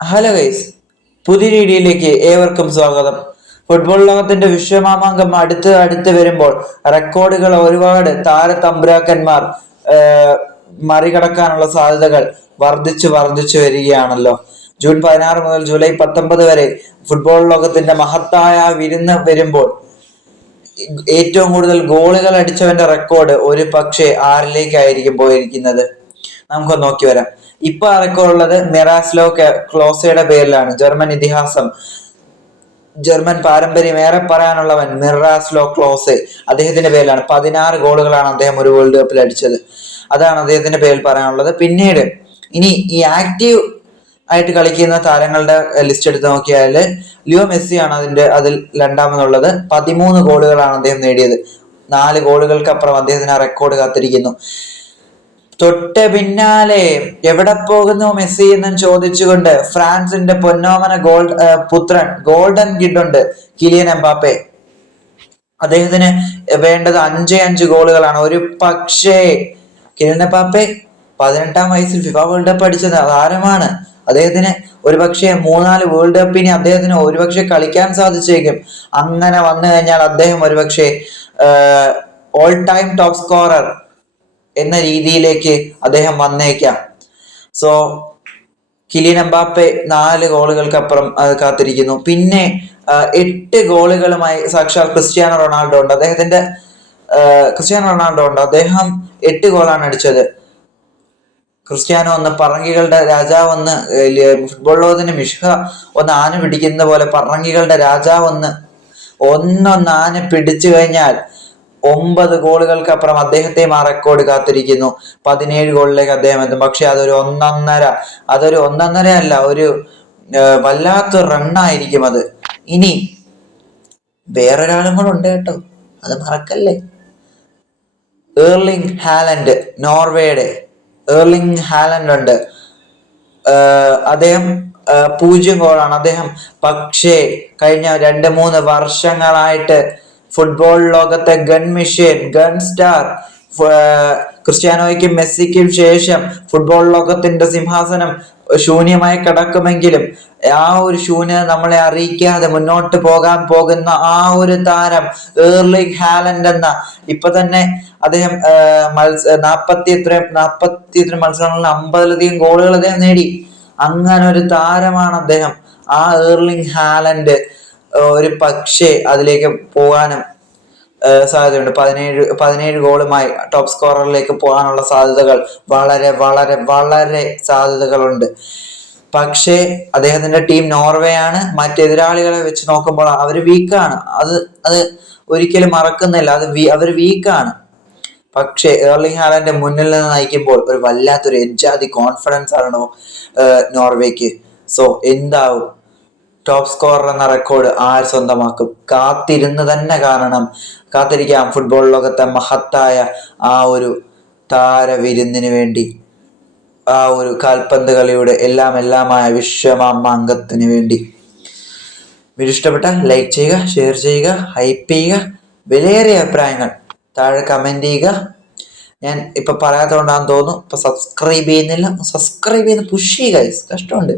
Hello guys. പുതിയ വീഡിയോയിലേക്ക് ഏവർക്കും സ്വാഗതം. ഫുട്ബോൾ ലോകത്തിന്റെ വിശ്വമാമാങ്കം അടുത്ത് അടുത്ത് വരുമ്പോൾ റെക്കോർഡുകൾ ഒരുപാട് താരതമ്പ്രാക്കന്മാർ മറികടക്കാനുള്ള സാധ്യതകൾ വർദ്ധിച്ചു വർദ്ധിച്ചു വരികയാണല്ലോ. ജൂൺ പതിനാറ് മുതൽ ജൂലൈ പത്തൊമ്പത് വരെ ഫുട്ബോൾ ലോകത്തിന്റെ മഹത്തായ വിരുന്ന് വരുമ്പോൾ ഏറ്റവും കൂടുതൽ ഗോളുകൾ അടിച്ചവന്റെ റെക്കോർഡ് ഒരു പക്ഷേ ആറിലേക്കായിരിക്കും പോയിരിക്കുന്നത്. നമുക്ക് നോക്കി വരാം. ഇപ്പൊ ഉള്ളത് മിറാസ്ലോ ക്ലോസയുടെ പേരിലാണ്. ജർമ്മൻ ഇതിഹാസം ജർമ്മൻ പാരമ്പര്യം ഏറെ പറയാനുള്ളവൻ മിറാസ്ലോ ക്ലോസെ. അദ്ദേഹത്തിന്റെ പേരിലാണ്. പതിനാറ് ഗോളുകളാണ് അദ്ദേഹം ഒരു വേൾഡ് കപ്പിൽ അടിച്ചത്. അതാണ് അദ്ദേഹത്തിന്റെ പേരിൽ പറയാനുള്ളത്. പിന്നീട് ഇനി ഈ ആക്റ്റീവ് ആയിട്ട് കളിക്കുന്ന താരങ്ങളുടെ ലിസ്റ്റ് എടുത്ത് നോക്കിയാൽ ലിയോ മെസ്സിയാണ് അതിന്റെ അതിൽ രണ്ടാമതുള്ളത്. പതിമൂന്ന് ഗോളുകളാണ് അദ്ദേഹം നേടിയത്. നാല് ഗോളുകൾക്കപ്പുറം അദ്ദേഹത്തിന് ആ റെക്കോർഡ് കാത്തിരിക്കുന്നു. തൊട്ട് പിന്നാലെ എവിടെ പോകുന്നു മെസ്സി എന്നും ചോദിച്ചുകൊണ്ട് ഫ്രാൻസിന്റെ പൊന്നോമന ഗോൾഡ് പുത്രൻ ഗോൾഡൻ കിഡ് ഉണ്ട് കിലിയൻ എംബാപ്പെ. അദ്ദേഹത്തിന് വേണ്ടത് അഞ്ചേ അഞ്ച് ഗോളുകളാണ്. ഒരു പക്ഷേ കിലിയൻ എംബാപ്പെ പതിനെട്ടാം വയസ്സിൽ ഫിഫ വേൾഡ് കപ്പ് അടിച്ചത് താരമാണ് അദ്ദേഹത്തിന് ഒരുപക്ഷെ മൂന്നാൽ വേൾഡ് കപ്പിന് അദ്ദേഹത്തിന് ഒരുപക്ഷെ കളിക്കാൻ സാധിച്ചേക്കും. അങ്ങനെ വന്നു കഴിഞ്ഞാൽ അദ്ദേഹം ഒരുപക്ഷെ ഓൾ ടൈം ടോപ്പ് സ്കോറർ എന്ന രീതിയിലേക്ക് അദ്ദേഹം വന്നേക്കാം. സോ കിലിയൻ എംബാപ്പെ നാല് ഗോളുകൾക്കപ്പുറം കാത്തിരിക്കുന്നു. പിന്നെ എട്ട് ഗോളുകളുമായി സാക്ഷാൽ ക്രിസ്ത്യാനോ റൊണാൾഡോ ഉണ്ട്. അദ്ദേഹത്തിന്റെ ക്രിസ്ത്യാനോ റൊണാൾഡോ ഉണ്ട്. അദ്ദേഹം എട്ട് ഗോളാണ് അടിച്ചത്. ക്രിസ്ത്യാനോ ഒന്ന് പറങ്കികളുടെ രാജാവ് ഒന്ന് ഫുട്ബോൾ ലോകത്തിന് മിഷ്ക ഒന്ന് ആന പിടിക്കുന്ന പോലെ പറങ്കികളുടെ രാജാവ് ഒന്ന് ഒന്നൊന്ന് ആന പിടിച്ചു കഴിഞ്ഞാൽ ഒമ്പത് ഗോളുകൾക്ക് അപ്പുറം അദ്ദേഹത്തെയും ആ റെക്കോർഡ് കാത്തിരിക്കുന്നു. പതിനേഴ് ഗോളിലേക്ക് അദ്ദേഹം എത്തും. പക്ഷെ അതൊരു ഒന്നൊന്നര അതൊരു ഒന്നൊന്നര അല്ല ഒരു വല്ലാത്ത വല്ലാത്തൊരു റണ്ണായിരിക്കും അത്. ഇനി വേറൊരാളും കൂടെ ഉണ്ട് കേട്ടോ. അത് മറക്കല്ലേ? ഏർലിംഗ് ഹാലൻഡ് നോർവേയുടെ ഏർലിംഗ് ഹാലൻഡ് ഉണ്ട്. അദ്ദേഹം പൂജ്യം ഗോളാണ്. അദ്ദേഹം പക്ഷേ കഴിഞ്ഞ രണ്ട് മൂന്ന് വർഷങ്ങളായിട്ട് ഫുട്ബോൾ ലോകത്തെ ഗൺ മിഷൻ ഗൺ സ്റ്റാർ ക്രിസ്ത്യാനോയ്ക്കും മെസ്സിക്കും ശേഷം ഫുട്ബോൾ ലോകത്തിന്റെ സിംഹാസനം ശൂന്യമായി കിടക്കുമെങ്കിലും ആ ഒരു ശൂന്യത നമ്മളെ അറിയിക്കാതെ മുന്നോട്ട് പോകാൻ പോകുന്ന ആ ഒരു താരം ഏർലിംഗ് ഹാലൻഡ് എന്ന ഇപ്പൊ തന്നെ അദ്ദേഹം മത്സ നാപ്പത്തി എത്ര നാപ്പത്തി എത്ര മത്സരങ്ങളിൽ അമ്പതിലധികം ഗോളുകൾ അദ്ദേഹം നേടി. അങ്ങനെ ഒരു താരമാണ് അദ്ദേഹം. ആ ഏർലിംഗ് ഹാലൻഡ്. ഒരു പക്ഷേ അതിലേക്ക് പോകാനും സാധ്യതയുണ്ട്. പതിനേഴ് പതിനേഴ് ഗോളുമായി ടോപ്പ് സ്കോററിലേക്ക് പോകാനുള്ള സാധ്യതകൾ വളരെ വളരെ വളരെ സാധ്യതകളുണ്ട്. പക്ഷേ അദ്ദേഹത്തിന്റെ ടീം നോർവേ ആണ് മറ്റെതിരാളികളെ വെച്ച് നോക്കുമ്പോൾ അവർ വീക്കാണ് അത് അത് ഒരിക്കലും മറക്കുന്നില്ല. അത് അവർ വീക്കാണ് പക്ഷേ ഏർലിംഗ് ഹാലന്റെ മുന്നിൽ നിന്ന് നയിക്കുമ്പോൾ ഒരു വല്ലാത്തൊരു എജ്ജാതി കോൺഫിഡൻസ് ആണോ നോർവേക്ക്. സോ എന്താവും? ടോപ്പ് സ്കോറർ എന്ന റെക്കോർഡ് ആര് സ്വന്തമാക്കും? കാത്തിരുന്ന് തന്നെ കാരണം കാത്തിരിക്കാം. ഫുട്ബോൾ ലോകത്തെ മഹത്തായ ആ ഒരു താരവിരുന്നിന് വേണ്ടി. ആ ഒരു കാൽപന്ത് കളിയുടെ എല്ലാം എല്ലാമായ വിശ്വമാമാങ്കത്തിന് വേണ്ടി. വീഡിയോ ഇഷ്ടപ്പെട്ട ലൈക്ക് ചെയ്യുക ഷെയർ ചെയ്യുക ഹൈപ്പ് ചെയ്യുക. വിലയേറിയ അഭിപ്രായങ്ങൾ താഴെ കമന്റ് ചെയ്യുക. ഞാൻ ഇപ്പം പറയാത്തതുകൊണ്ടാണെന്ന് തോന്നുന്നു ഇപ്പം സബ്സ്ക്രൈബ് ചെയ്യുന്നില്ല. സബ്സ്ക്രൈബ് ചെയ്ത് പുഷ് ചെയ്യുക. കഷ്ടമുണ്ട്.